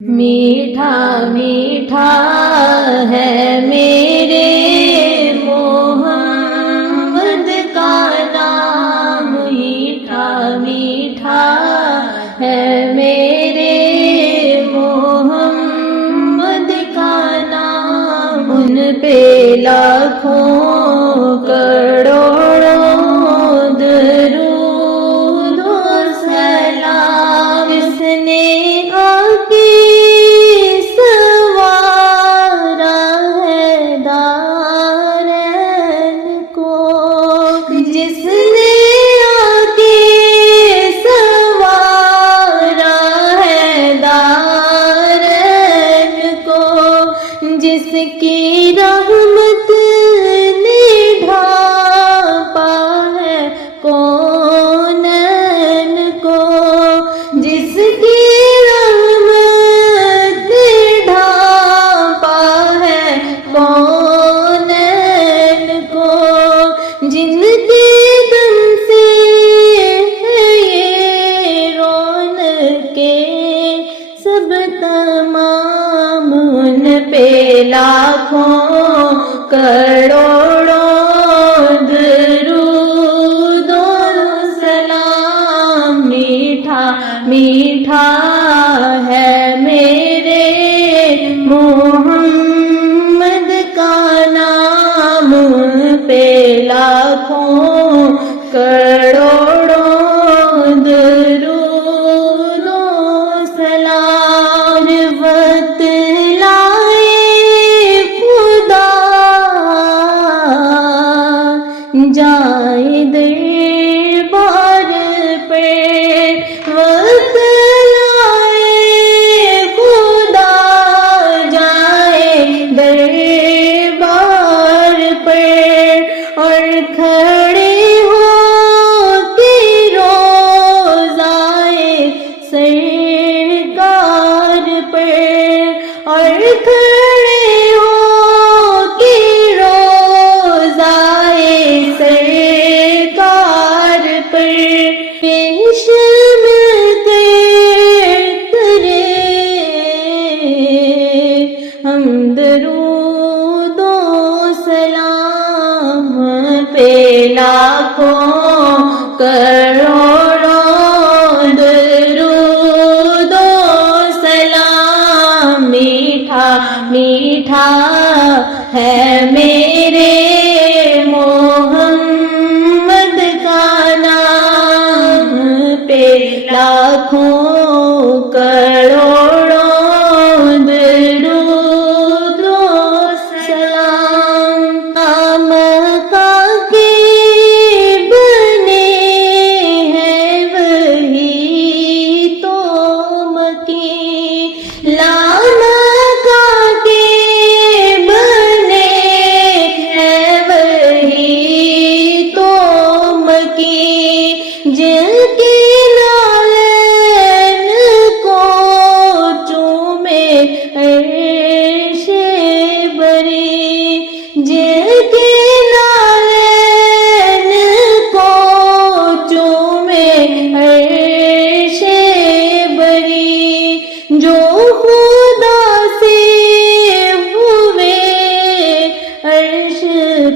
میٹھا میٹھا ہے میرے محمد کا نام، میٹھا میٹھا ہے میرے محمد کا نام، ان پہ لاکھوں کروڑوں درود و سلام، جس نے جس کی رحمت نے ڈھانپا ہے کونین کو، جس کی رحمت نے ڈھانپا ہے کونین کو، جن کے دم سے ہے یہ رونقیں سب تمام، ان پہ لاکھوں کروڑوں درود و سلام، میٹھا میٹھا ہے میرے محمد کا نام، پہ لاکھوں کروڑوں درود و سلام، وقت جائے دربار پہ، وقت لائے خدا جائے دربار پہ، اور کھڑے ہو کے روزائے سرکار پہ، اور کھڑے ہو کے روزائے سرکار پر، پیش ملتے کرے ہم درود و سلام، پہ لاکھوں کروڑوں درود و سلام، میٹھا میٹھا ہے میرے محمد کا نام، پہ لاکھوں کروڑوں درود و سلام، مکہ کے بنے ہیں وہی تو مکی، مکہ کے بنے ہیں وہی تو مکی، جن کے نالین کو چومے عرش بری، جن کے نالین کو چومے عرش بری، جو خدا سے ہوئے عرش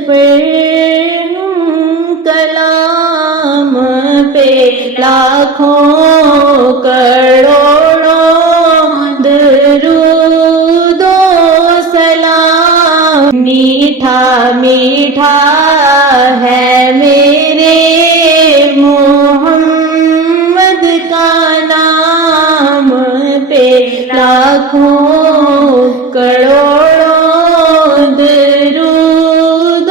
پر کلام، پہ لاکھوں کروڑوں درود و سلام، میٹھا میٹھا ہے میرے محمد کا نام، پہ لاکھوں کروڑوں درود و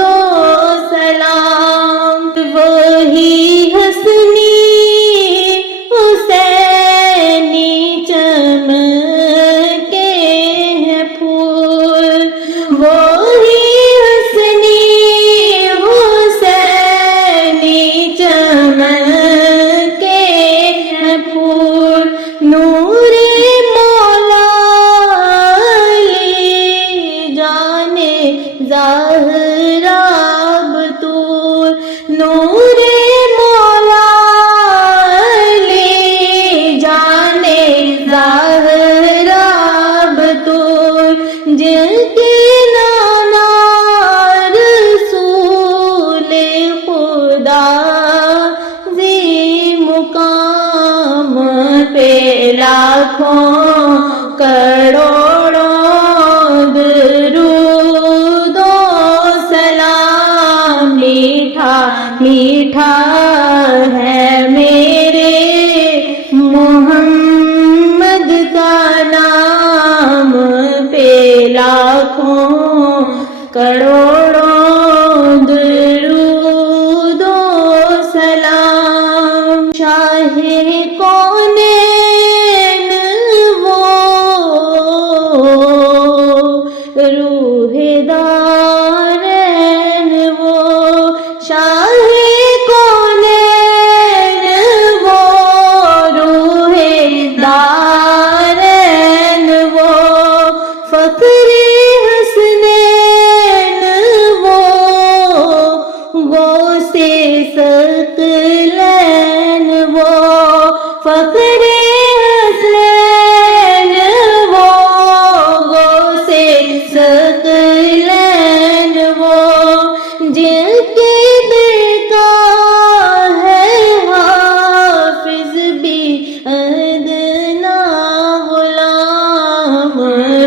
سلام، وہی حسنی حسینی چمکے ہیں پھول، وہی حسنی حسینی چمکے ہیں پھول، نور مولا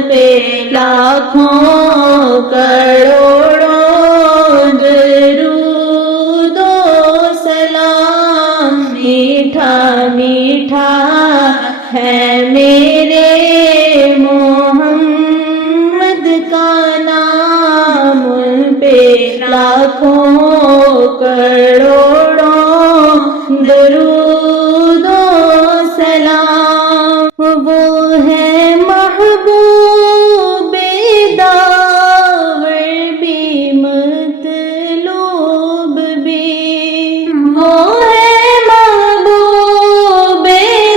پہ لاکھوں کروڑوں درود و سلام. میٹھا میٹھا ہے میرے محمد کا نام، ان پہ لاکھوں کروڑوں درود و سلام. وہ ہے محبوب داور بھی مطلوب بھی، وہ ہے محبوب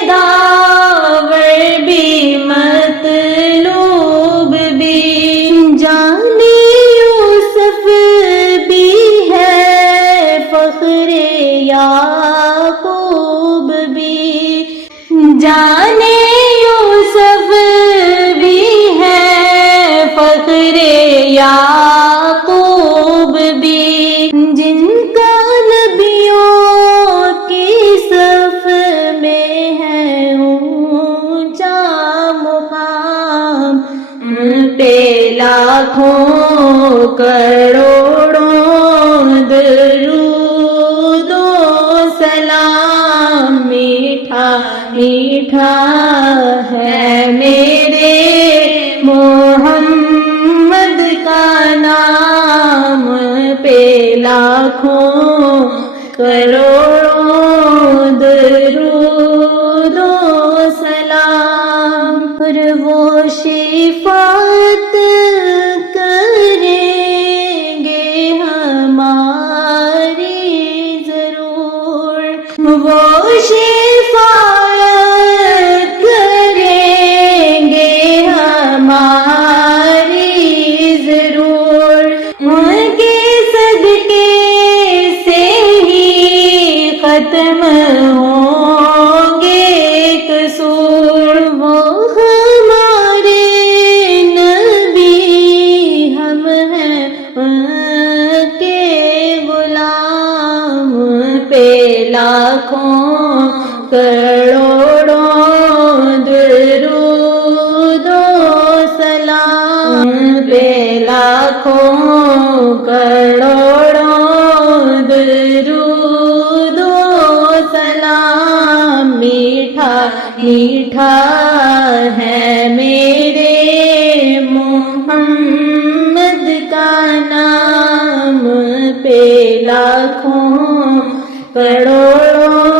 داور بھی مطلوب بھی. جانے یوسف بھی ہے فخر یعقوب بھی، جانے یوسف بھی ہے فخر یعقوب بھی. جن کا نبیوں کی صف میں ہے اونچا مقام، ان پہ لاکھوں کروڑوں درود و سلام. میٹھا میٹھا ہے میرے محمد کا نام، پہ لاکھوں کروڑوں درود و سلام. پر وہ شفاعت کریں گے ہماری ضرور، وہ شفاعت کریں گے ہماری ضرور. ان کے صدقے سے ہی ختم ہوں گے قصور. وہ ہمارے نبی، ہم ہیں ان کے غلام، پہ لاکھوں کروڑوں درود و سلام، پہ لاکھوں کروڑوں درود و سلام. میٹھا میٹھا ہے میرے محمد کا نام، پہ لاکھوں کروڑوں